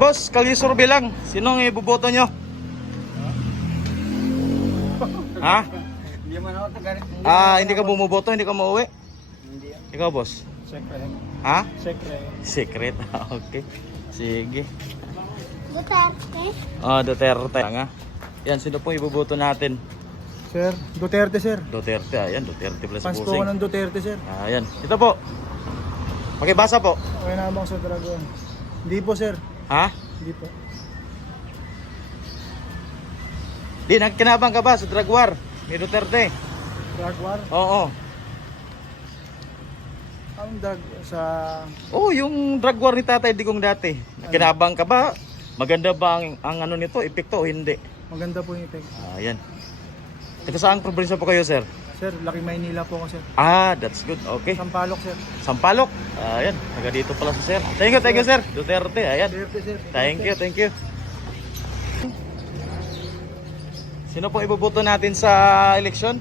Boss, kalye-survey lang. Sinong iboboto nyo? Ha? Hindi man ako tagalit. Hindi ka bumuboto, hindi ka mauwi? Hindi. Ikaw, boss? Secret. Ha? Secret. Secret? Okay. Sige. Duterte. Duterte. Nga. Yan, sino pong iboboto natin? Sir, Duterte sir. Duterte, ayan. Duterte plus Fans po busing. ako ng Duterte sir. Ayan. Ito po. Pakibasa po. Okay na ako sa Dragon. Hindi po sir. Ha? Hindi po. Di, nagkinabang ka ba sa drug war ni Duterte? Drug war? Oo. Ang drug sa... Oh, yung drug war ni Tatay Digong dati. Nagkinabang ka ba? Maganda ba ang ano nito, epekto o hindi? Maganda po yung effect. Ayan. Taga saang probinsya po kayo, sir? Sir, Laki Maynila po ako sir. That's good. Okay. Sampaloc sir. Sampalok. Ayan, taga dito pala si sir. Thank you, sir. Duterte, ayan. Duterte sir. Thank you. Sino po iboboto natin sa eleksyon?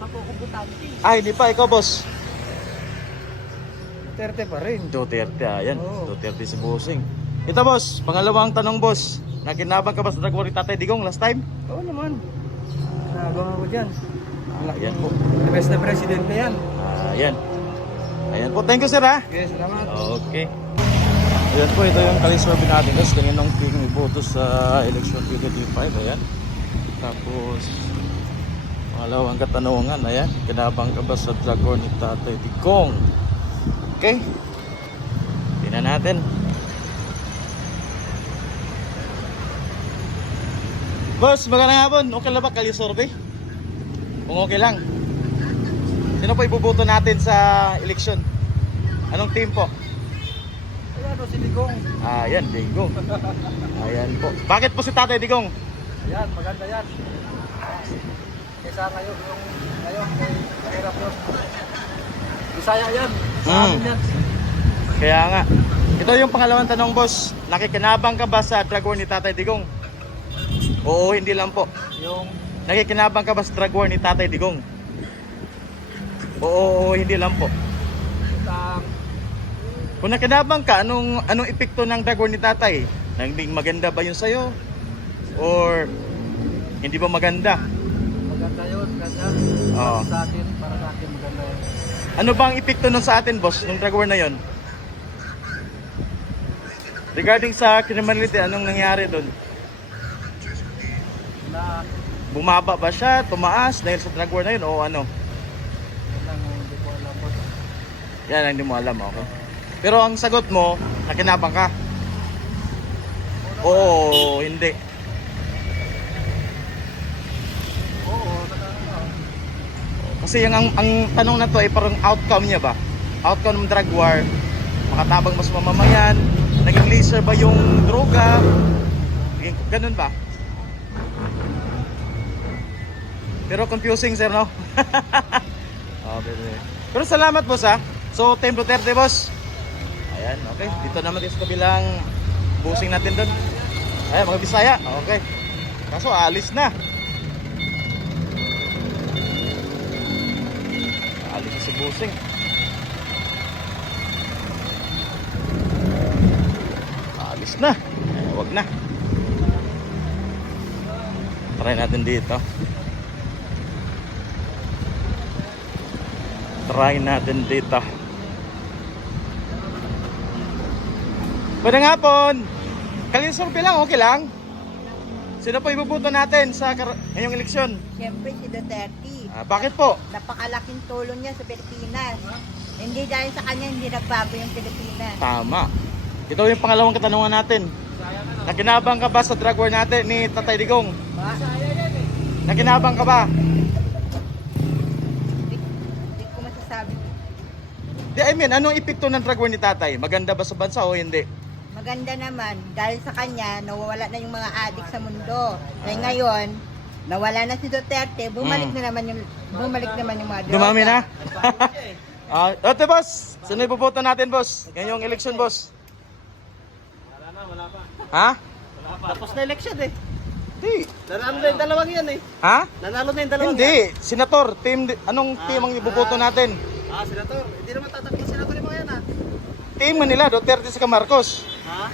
Ako butante. Hindi pa. Ikaw, boss. Duterte pa rin. Duterte, ayan. Oo. Duterte si Bossing. Ito, boss. Pangalawang tanong, boss. Naginabang ka ba sa drug war ni Tatay Digong last time? Oo naman. Nagawa ko dyan. Ayan po. The best na president na yan. Ayan. Ayan po. Thank you, sir, ha? Yes, salamat. Okay. Ayan po, ito yung kaliswabi natin guys. Kaninong ping iboto sa election 2025. Ayan. Tapos, pangalawang katanungan. Ayan. Kinabang ka ba sa drug war ni Tatay Digong? Okay. Tingnan natin. Boss, magandang hapon. Okay lang ba kalisurvey? Kung okay lang. Sino po iboboto natin sa eleksyon? Anong team po? Ayan o, si Digong. Ayan, Digong. Ayan po. Bakit po si Tatay Digong? Ayan, maganda yan. Kaysa ngayon, ngayon, mahirap yun. Bisaya yan. Sa amin yan. Kaya nga. Ito yung pangalawang tanong, boss. Nakikinabang ka ba sa drug war ni Tatay Digong? Oo, hindi lang po. Yung Nakikinabang ka ba sa drug war ni Tatay Digong? Oo, hindi lang po. Kung nakinabang ka, anong epekto ng drug war ni Tatay? Naging maganda ba yun sa'yo? Or hindi ba maganda? maganda yun, ganda. Oo. Sa atin, para sa atin maganda yun. Ano ba ang epekto nun sa atin, boss, nung drug war na yun? Regarding sa criminality, anong nangyari doon? Na, Bumaba ba siya? Tumaas dahil sa drug war na yun? O ano? yun lang, hindi ko alam po. Yan ang hindi mo alam, okay. Pero ang sagot mo, nakinabang ka? Oo, hindi. Oo, nakakatawa. Kasi ang tanong na to ay parang outcome niya ba? Outcome ng drug war, makatabang mas mamamayan, naging leisure ba yung droga? Ganun ba? Pero confusing, sir, no? Pero salamat, boss, ha? So, Team Duterte, boss. Ayan, okay. Dito naman sa kabilang busing natin doon. Ayan, mga Bisaya. Okay. Kaso, alis na. Alis na si busing. Alis na. Wag na. Try natin dito. Try natin dito. Magandang hapon. Kalisurvey lang, okay lang? Sino po ibubuto natin sa ngayong eleksyon? Siyempre si Duterte. Bakit po? Napakalaking tulong niya sa Pilipinas. Hindi dahil sa kanya hindi nagbago yung Pilipinas. Tama. Ito yung pangalawang katanungan natin. Nakinabang ka ba sa drug war natin ni Tatay Digong? Ba? Nakinabang ka ba? Hindi ko masasabi. Anong epekto ng drug war ni Tatay? Maganda ba sa bansa o hindi? Maganda naman dahil sa kanya nawawala na yung mga adik sa mundo. Kaya ngayon, nawala na si Duterte, bumalik naman yung mga droga. Dumami na? Ate, boss, sino iboboto natin, boss? Ngayong election, boss? Wala pa. Ha? Tapos na election eh. Hindi. Nanalo na yung dalawang yan eh. Ha? Nanalo na yung dalawang Hindi. Senator, anong team ang iboboto natin? yan. Senator. Hindi naman tatakil senator yung mga yan ah. Team Manila, Duterte sa Marcos. Ha?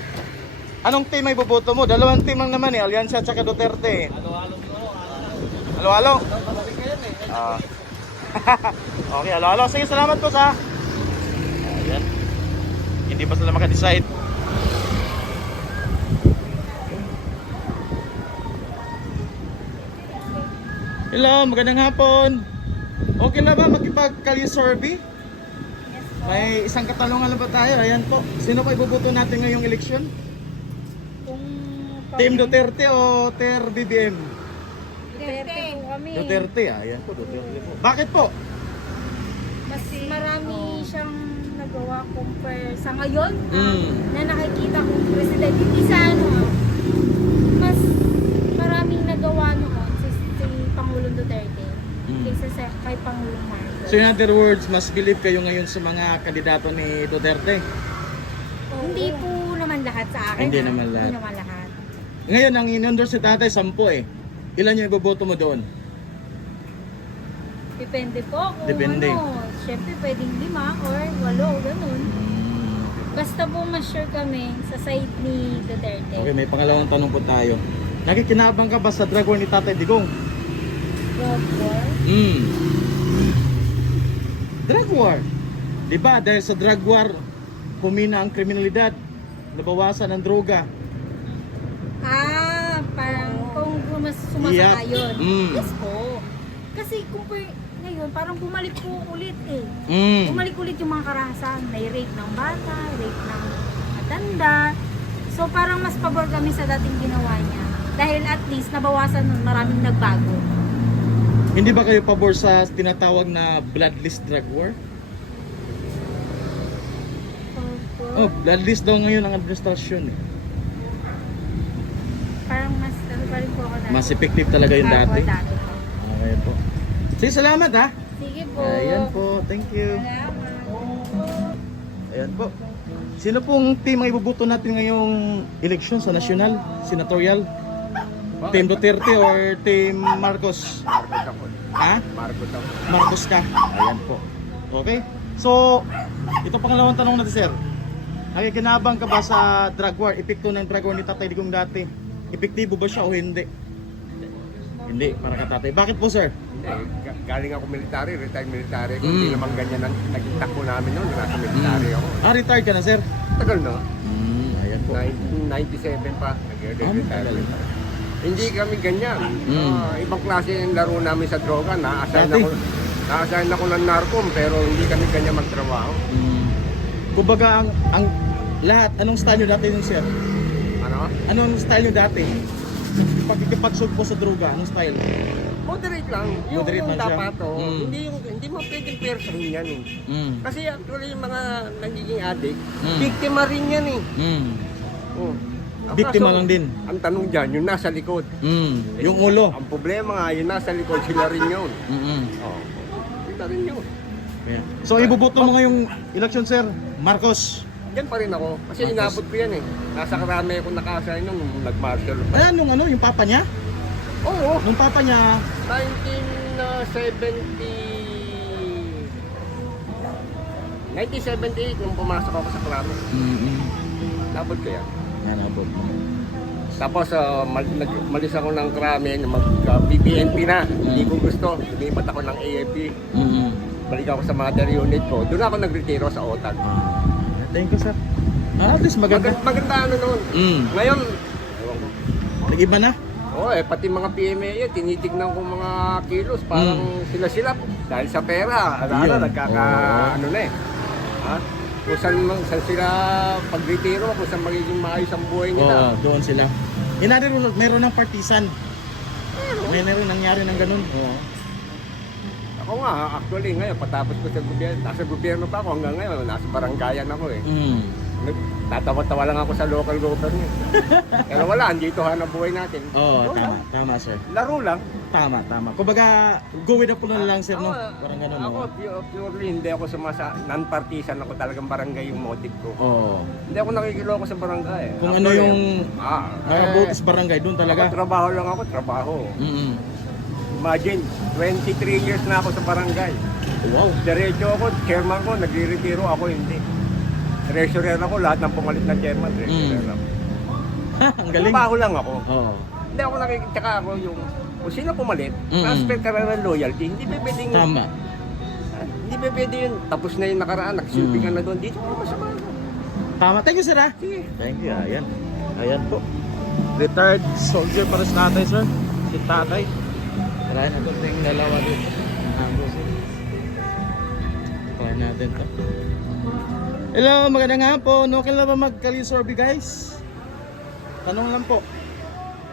Anong team ay boboto mo? Dalawang team lang naman eh, Alyansa at saka Duterte. Halo-halo? Ah. Okay, halo-halo. Sige, salamat po sa. Ayan. Hindi pa sila makadecide. Hello, magandang hapon. Okay na ba makipag-kali-survey? May isang katanungan lang ba tayo? Ayan po. Sino pa iboboto natin ngayong eleksyon? Team Duterte o Ter BBM? Duterte po kami. Duterte, ayan po, Duterte po. Bakit po? Mas marami siyang nagawa compare sa ngayon Mm. na nakikita kong presidente. Hindi sa mas maraming nagawa noon si Pangulong Duterte kaysa sa kay Pangulong Marcos. So in other words, mas believe kayo ngayon sa mga kandidato ni Duterte? Hindi po naman lahat sa akin. Hindi naman lahat. Hindi naman lahat. Ngayon, ang in-endorse si tatay, 10 eh. Ilan yung iboboto mo doon? Depende po kung Depende. ano. Siyempre pwedeng 5 or 8, ganun. Basta po mas sure kami sa side ni Duterte. Okay, may pangalawang tanong po tayo. Nakikinabang ka ba sa drug war ni Tatay Digong? Drug war. Drug war. Di ba? Dahil sa drug war, humina ang kriminalidad. Nabawasan ang droga. Parang kung mas sumasakayon. Mm. Yes po. Kasi kung ngayon, parang bumalik po ulit eh. Bumalik ulit yung mga karahasan. May rape ng bata, rape ng matanda. So parang mas pabor kami sa dating ginawa niya. Dahil at least nabawasan nun, maraming nagbago. Hindi ba kayo pabor sa tinatawag na bloodless drug war? Oh, bloodless daw ngayon ang administrasyon eh. Parang mas ano pa rin po ako dati. Mas effective talaga yung dati. Dati. Okay po. Sige, salamat ha. Sige po. Ayan po, thank you. Salamat. Ayan po. Sino pong team ang ibubuto natin ngayong eleksyon sa national, senatorial? Team Duterte or Team Marcos? Marcos ako. Ha? Marcos ako. Marcos ka. Ayan po. Okay? So, ito pangalawang tanong natin, sir. Nakikinabang ka ba sa drug war? Epekto ng drug war ni Tatay Digong dati? Epektibo ba siya o hindi? Hindi, para ka tatay. Bakit po, sir? Galing ako military, retired military. Kung hindi naman ganyan ang naging takbo namin noon, nasa military ako. Retired ka na, sir? Tagal na. Ayan po. 1997 pa, nag-retire. tagal. Hindi kami ganyan. Mm. Ibang klase yung laro namin sa droga. Na-assign Dati? ako ng narcom, pero hindi kami ganyan magtrabaho. Kumbaga, ang lahat, anong style nyo dati nun, sir? Ano? Anong style nyo dati? Pagkikipagsugpo sa droga, anong style? Moderate lang. Yung, Moderate yung man siya. dapat, oh. Mm. Hindi mo pwedeng persahin yan eh. Mm. Kasi actually yung mga nagiging addict, Mm. biktima rin yan eh. Mm. Oh. Ang Biktima kaso, lang din. Ang tanong dyan, yung nasa likod. Yung ulo. Ang problema nga, yung nasa likod, sila rin yun. Mm-mm. Oh. Sila rin yun. Ayan. So ibuboto mo ngayong election, sir? Marcos. Yan pa rin ako. Kasi Marcos. inabot ko yan eh. Nasa karami ako nakasain nung nag-martial. Ayan, nung ano, yung papa niya? Oo. Nung papa niya, 1978 nung pumasok ako sa krami. Inabot ko yan. Yan, abot mo. Tapos malis ako ng krami, mag-BBNP na. Hindi ko gusto. Lumipat ako ng AFP. Balik ako sa mother unit ko. Doon ako nagretiro sa OTAN. Thank you, sir. At least maganda. Maganda ano noon. Ngayon, ewan ko. Nag-iba na? Oo pati mga PMA yan, tinitignan ko mga kilos, parang sila-sila. Dahil sa pera, Yun. ano na eh. Ha? Kung saan sila pag-retiro, kung saan magiging maayos ang buhay Oo, nila. doon sila. Meron ng partisan. Meron nangyari ng ganun. Oo. Ako nga, actually ngayon, patapos ko sa gobyerno, nasa gobyerno pa ako hanggang ngayon, nasa barangayan ako eh. Tatawa-tawa lang ako sa local government. Pero wala, andito hanap buhay natin. Oo, Wala. tama, sir. Laro lang. Tama. Kumbaga, go with the flow na lang, sir, no? Parang ganun, Ako, no? purely hindi ako non-partisan ako, talagang barangay yung motive ko. Oo. Hindi ako nakikiloko sa barangay. Kung ano yung eh, barangay, doon talaga. trabaho lang ako, trabaho. Imagine, 23 years na ako sa barangay. Wow. Diretso ako, chairman ko, nagre-retiro ako, hindi. Treasurer ako, lahat ng pumalit na chairman, treasurer ako. Ang galing. Trabaho lang ako. Oo. Hindi ako nakikita ako yung kung sino pumalit, Mm-mm. transfer ka na ng loyalty. Hindi pa pwedeng, Tama. hindi pa pwede yun. Tapos na yung nakaraan, nagsilbi ka na doon. Dito ka masama. Tama. Thank you, sir, ha? Sige. Thank you. Ayan. Ayan po. Retired soldier para sa tatay, sir. Si tatay. Try natin yung dalawa dito. Try natin to. Hello, magandang hapon. Okay lang ba mag-kalisorby, guys? Tanong lang po.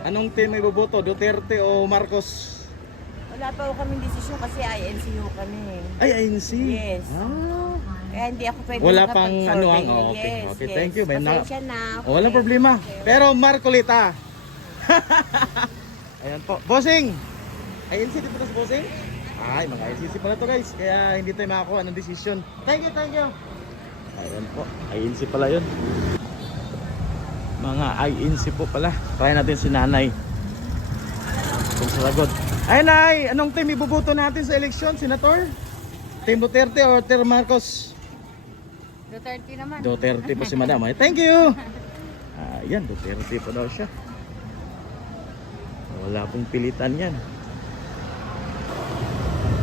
Anong team may boboto? Duterte o Marcos? Wala pa ho kaming desisyon kasi INCU kami. Ay, ANC. Yes. Ah. Kaya hindi ako pwede Wala pang ano makapag-survey. ang okay. Yes, Okay, yes. thank you. May Pasensya na. Oh, walang problema. Pero Marcolita. Ayan po. Bossing. INC dito na si Bossing? Ay, mga INC pala to, guys. Kaya hindi tayo makakuha ng decision. Thank you, thank you. Ayan po. INC pala yun. Mga INC po pala. Try natin si nanay. Kung salagot. Ay, nay! Anong team ibubuto natin sa eleksyon, Senator? Team Duterte or Team Marcos? Duterte naman. Duterte po si madam. Ay, thank you! Ayan, Duterte po daw siya. Wala pong pilitan yan.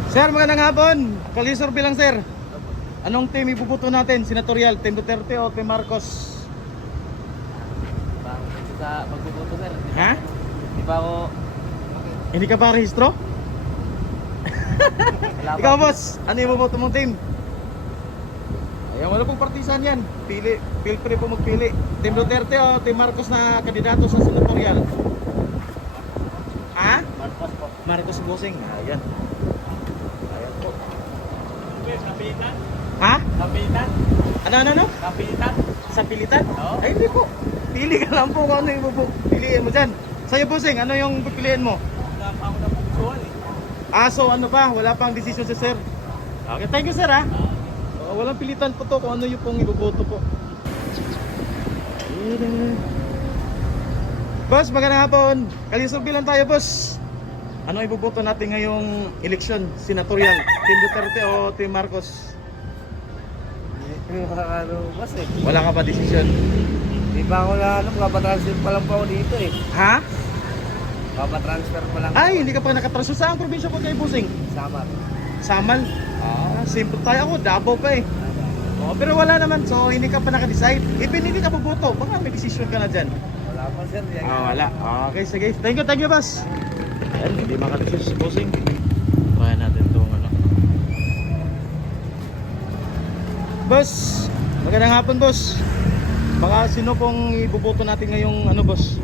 Sir, magandang hapon. Kalisor bilang, sir. Anong team ibubuto natin? Senatorial, Team Duterte o Team Marcos? Sa magbubuto, sir. Ha? Di ba ako... Hindi ka pa rehistro? Wala Ikaw, boss. Ano ibubuto mong team? Ayan, wala pong partisan yan. Pili. Feel free po magpili. Team Duterte o Team Marcos na kandidato sa senatorial? Ha? Marcos po. Marcos Bossing. Ayan. Ayan po. Ha? Kapitan? Ano? Kapitan? Sa pilitan? Oo. Ay, hindi po. Pili ka lang po kung ano yung piliin mo dyan. Sa'yo, Bossing, ano yung pipiliin mo? Wala pa ako napupusuan eh. So ano pa? Wala pang decision si sir. Okay, thank you, sir, ha? Walang pilitan po to kung ano yung pong iboboto po. Boss, magandang hapon. Kalisurvey lang tayo, boss. Ano iboboto natin ngayong eleksyon? Senatorial, Team Duterte o Team Marcos? Ano, boss eh. Wala ka pa decision? Di ba ako na ano, papatransfer pa lang po ako dito eh. Ha? Papatransfer pa lang. Ay, hindi ka pa nakatransfer. Saan probinsya po kayo, bossing? Samar. Samal? Simple tayo ako. Davao pa eh. Pero wala naman. So, hindi ka pa naka-decide. Even hindi ka boboto, baka may decision ka na dyan. Wala pa, sir. Yan. Wala. Okay, sige. Thank you, boss. Ayan, hindi makadesisyon si bossing. Kaya natin itong ano. Boss, magandang hapon, boss. Baka sino pong iboboto natin ngayong ano, boss?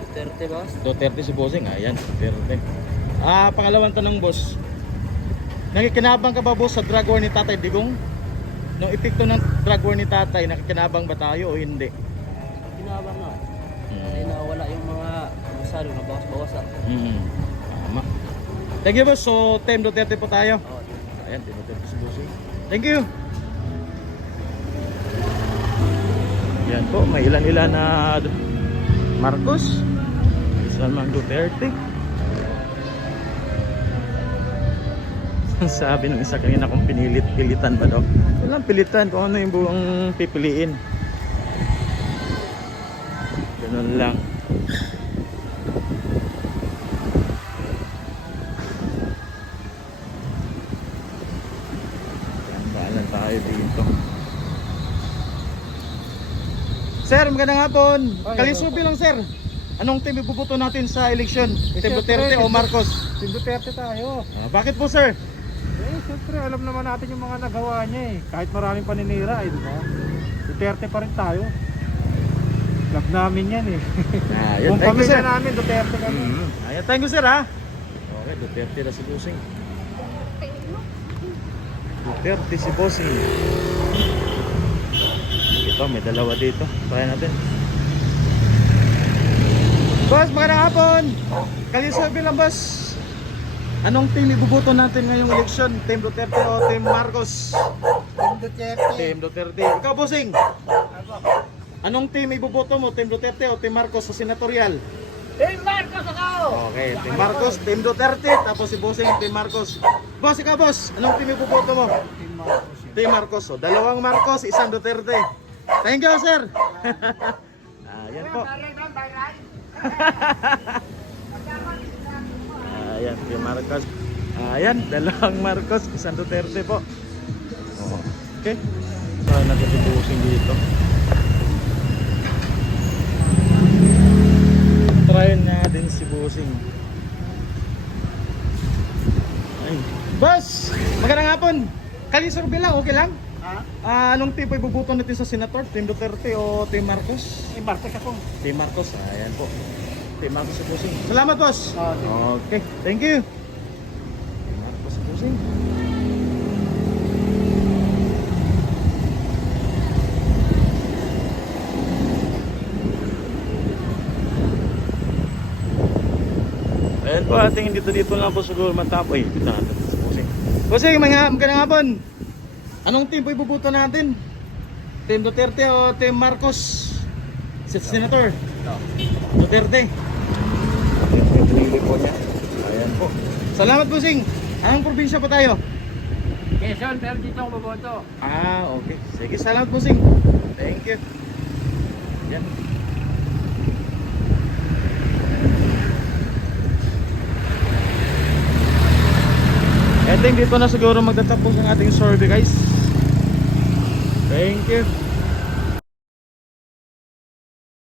Duterte, boss. Duterte si bossing. Ayan, Duterte. Pangalawang tanong, boss. Nakikinabang ka ba, boss, sa drug war ni Tatay Digong? Nung epekto ng drug war ni Tatay, nakikinabang ba tayo o hindi? Ginabang nga. Eh, nawala yung mga masyado na bawas-bawas ah. Tama. Thank you, boss. So, Team Duterte po tayo. Oo, Ayan, Team Duterte si bossing. Thank you. Yan po, may ilan-ilan na Marcos. Isa mang Duterte. Sabi ng isa kanina kung pilitan ba daw. Walang pilitan kung ano yung buong pipiliin. Ganun lang. Baalan tayo dito. Sir, magandang hapon. Kalisurvey lang, sir. Anong team ibubuto natin sa eleksyon? Team Duterte o Marcos? Team Duterte tayo. Bakit po, sir? Siyempre alam naman natin yung mga nagawa niya eh. Kahit maraming paninira di ba? Duterte pa rin tayo. Club namin yan eh. Yan, Kung thank you, pamilya sir. namin, Duterte kami. Ayan, thank you, sir, ha? Okay, Duterte na si Bossing. Duterte si Bossing. Ito, may dalawa dito. Try natin. Boss, magandang hapon. Kalisurvey lang, boss. Anong team ibubuto natin ngayong eleksyon? Team Duterte o Team Marcos? Team Duterte. Team Duterte. Ikaw, Bossing? Anong team ibuboto mo? Team Duterte o Team Marcos sa senatorial? Team Marcos ako! Okay, Team Marcos, Team Duterte, tapos si Bossing, Team Marcos. Boss, ikaw, boss, anong team ibuboto mo? Team Marcos. Team Marcos. So, dalawang Marcos, isang Duterte. Thank you, sir. Ayan po. Ayan, si Marcos. Ayan, dalawang Marcos, isang Duterte po. Oh, okay. So, nagtitipusing dito. Try na din si Busing. Ay. Boss! Magandang hapon! Kalisorbe lang, okay lang? Anong tipo ibubuto natin sa senator? Team Duterte o Team Marcos? Eh, Marcos ako. Team Marcos, ayan po. Team Marcos si Busing. Salamat, boss! Ah, Okay, thank you! Team Marcos si Busing. Ayan po, ating dito lang po siguro matapos. Ay, dito natin si Busing. Busing, magandang hapon! Anong team po ibubuto natin? Team Duterte o Team Marcos? Senator? Duterte. Yung pinili po niya. Ayan po. Salamat Busing. Anong probinsya pa tayo? Quezon, pero dito ako boboto. Okay. Sige, salamat Busing. Thank you. Yan. I think dito na siguro magtatapos ang ating survey guys. Thank you.